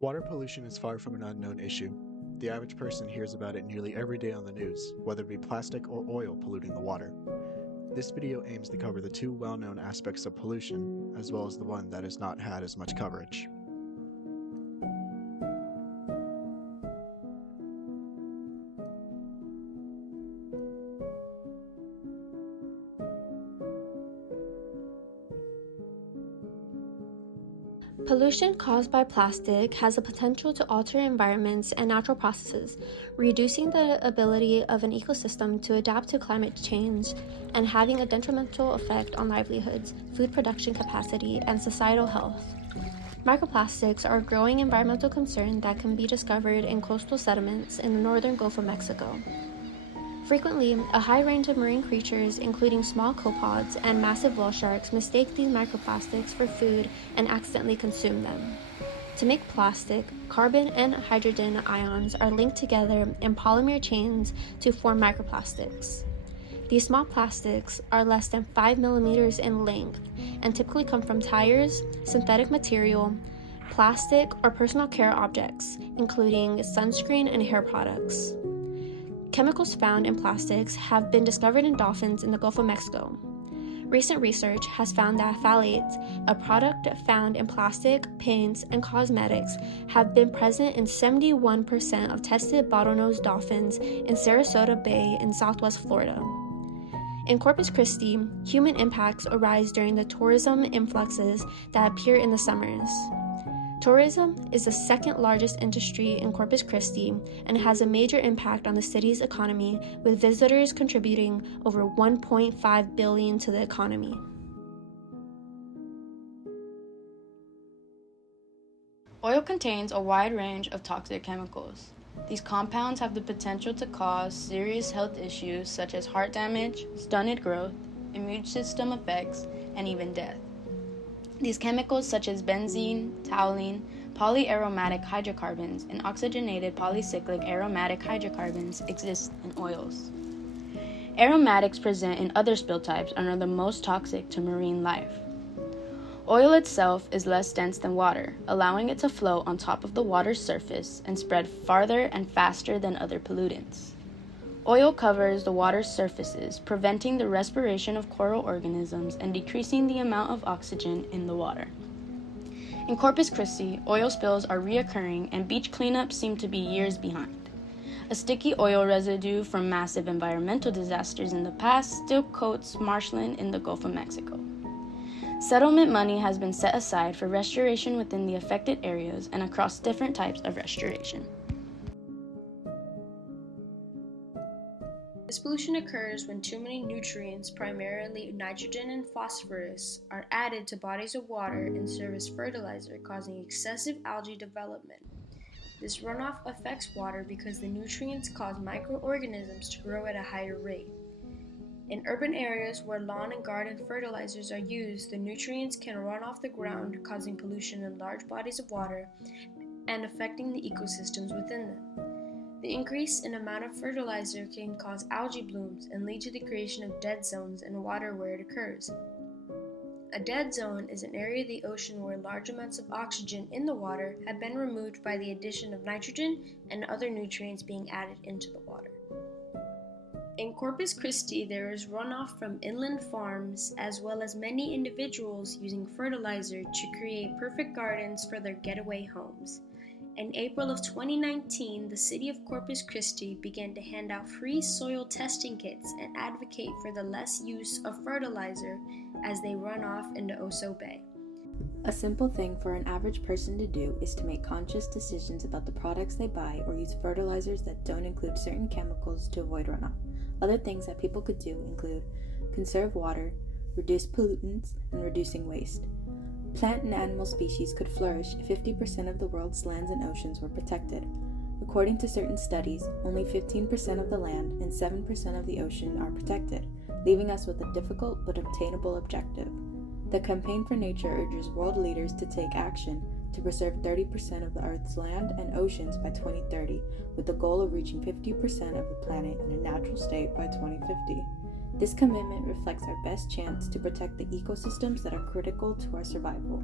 Water pollution is far from an unknown issue. The average person hears about it nearly every day on the news, whether it be plastic or oil polluting the water. This video aims to cover the two well-known aspects of pollution, as well as the one that has not had as much coverage. Pollution caused by plastic has the potential to alter environments and natural processes, reducing the ability of an ecosystem to adapt to climate change and having a detrimental effect on livelihoods, food production capacity, and societal health. Microplastics are a growing environmental concern that can be discovered in coastal sediments in the northern Gulf of Mexico. Frequently, a high range of marine creatures, including small copepods and massive whale sharks, mistake these microplastics for food and accidentally consume them. To make plastic, carbon and hydrogen ions are linked together in polymer chains to form microplastics. These small plastics are less than 5 millimeters in length and typically come from tires, synthetic material, plastic, or personal care objects, including sunscreen and hair products. Chemicals found in plastics have been discovered in dolphins in the Gulf of Mexico. Recent research has found that phthalates, a product found in plastic, paints, and cosmetics, have been present in 71% of tested bottlenose dolphins in Sarasota Bay in southwest Florida. In Corpus Christi, human impacts arise during the tourism influxes that appear in the summers. Tourism is the second largest industry in Corpus Christi and has a major impact on the city's economy, with visitors contributing over $1.5 billion to the economy. Oil contains a wide range of toxic chemicals. These compounds have the potential to cause serious health issues such as heart damage, stunted growth, immune system effects, and even death. These chemicals such as benzene, toluene, polyaromatic hydrocarbons, and oxygenated polycyclic aromatic hydrocarbons exist in oils. Aromatics present in other spill types are the most toxic to marine life. Oil itself is less dense than water, allowing it to float on top of the water's surface and spread farther and faster than other pollutants. Oil covers the water's surfaces, preventing the respiration of coral organisms and decreasing the amount of oxygen in the water. In Corpus Christi, oil spills are reoccurring and beach cleanups seem to be years behind. A sticky oil residue from massive environmental disasters in the past still coats marshland in the Gulf of Mexico. Settlement money has been set aside for restoration within the affected areas and across different types of restoration. This pollution occurs when too many nutrients, primarily nitrogen and phosphorus, are added to bodies of water and serve as fertilizer, causing excessive algae development. This runoff affects water because the nutrients cause microorganisms to grow at a higher rate. In urban areas where lawn and garden fertilizers are used, the nutrients can run off the ground, causing pollution in large bodies of water and affecting the ecosystems within them. The increase in amount of fertilizer can cause algae blooms and lead to the creation of dead zones in water where it occurs. A dead zone is an area of the ocean where large amounts of oxygen in the water have been removed by the addition of nitrogen and other nutrients being added into the water. In Corpus Christi, there is runoff from inland farms as well as many individuals using fertilizer to create perfect gardens for their getaway homes. In April of 2019, the city of Corpus Christi began to hand out free soil testing kits and advocate for the less use of fertilizer as they run off into Oso Bay. A simple thing for an average person to do is to make conscious decisions about the products they buy or use fertilizers that don't include certain chemicals to avoid runoff. Other things that people could do include conserve water, reduce pollutants, and reducing waste. Plant and animal species could flourish if 50% of the world's lands and oceans were protected. According to certain studies, only 15% of the land and 7% of the ocean are protected, leaving us with a difficult but obtainable objective. The Campaign for Nature urges world leaders to take action to preserve 30% of the Earth's land and oceans by 2030, with the goal of reaching 50% of the planet in a natural state by 2050. This commitment reflects our best chance to protect the ecosystems that are critical to our survival.